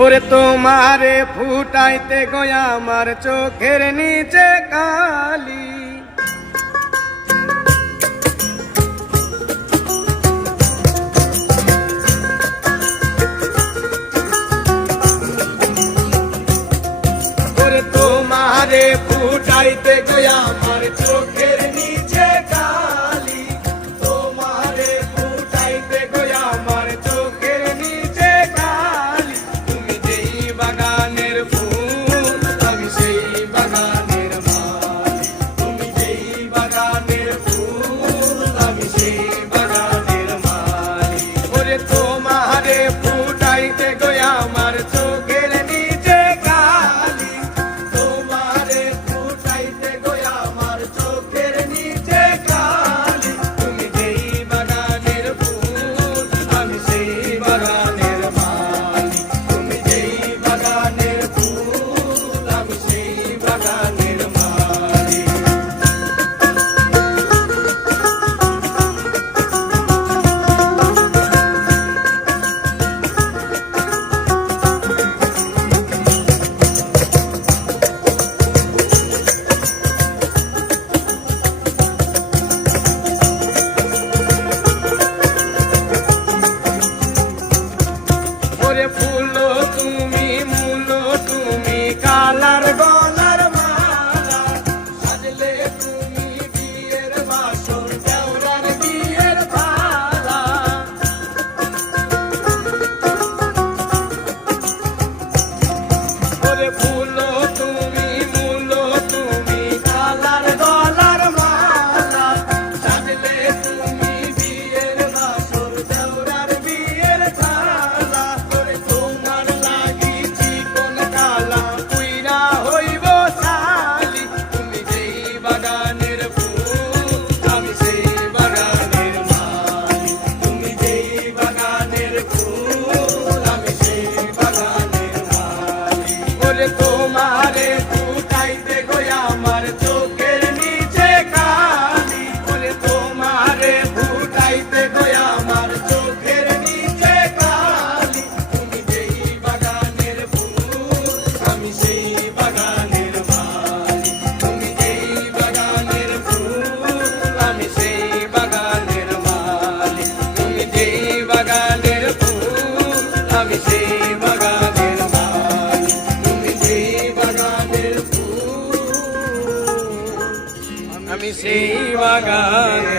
ওরে তোমারে ফুটাইতে গয়া আমার চোখের নিচে কালি, ওরে তোমারে ফুটাইতে গয়া আমার চোখের নিচে কালি, তোমারে ফুটাইতে গয়া আমার চোখের নিচে কালি। তুমি যেই বাগানের ফুল আমি সেই বাগানের মালি, তুমি যেই বাগানের ফুল আমি সেই বাগানের মালি। ওরে তোমারে ফুটাইতে গয়া আমার চোখের নিচে কালি, তোমারে ফুটাইতে গয়া আমার চোখের নিচে কালি। তুমি যেই বাগানের ফুল আমি সেই বাগানের মালি, তুমি যেই বাগানের ফুল আমি সেই বাগানের মালি। ওরে ফুলো তুমি মুলো তুমি কালার গলার মালা, সাজলে তুমি বিয়ের বাসর দেওরার বিয়ের পালা। ওরে ফুলো তুমি মুলো তুমি কালার গলার মালা, সাজলে তুমি বিয়ের বাসর দেওরার বিয়ের পালা। ওরে তোমার লাগি চিকন কালা পুইরা হইব শালি, তুমি যেই বাগানের ফুল আমি সেই বাগানের মালি, তুমি যেই বাগানের ফুল আমি সেই বাগানের মালি। ওরে তোমারে ফুটাইতে গয়া আমার চোখের নিচে কালি, ওরে তোমারে ফুটাইতে গয়া আমার চোখের নিচে কালি। তুমি যেই বাগানের ফুল আমি সেই বাগানের মালি, তুমি যেই বাগানের ফুল আমি সেই বাগানের মালি, তুমি যেই বাগানের ফুল আমি সেই বাগানের মালি, তুমি যেই বাগানের ফুল আমি সেই বাগানের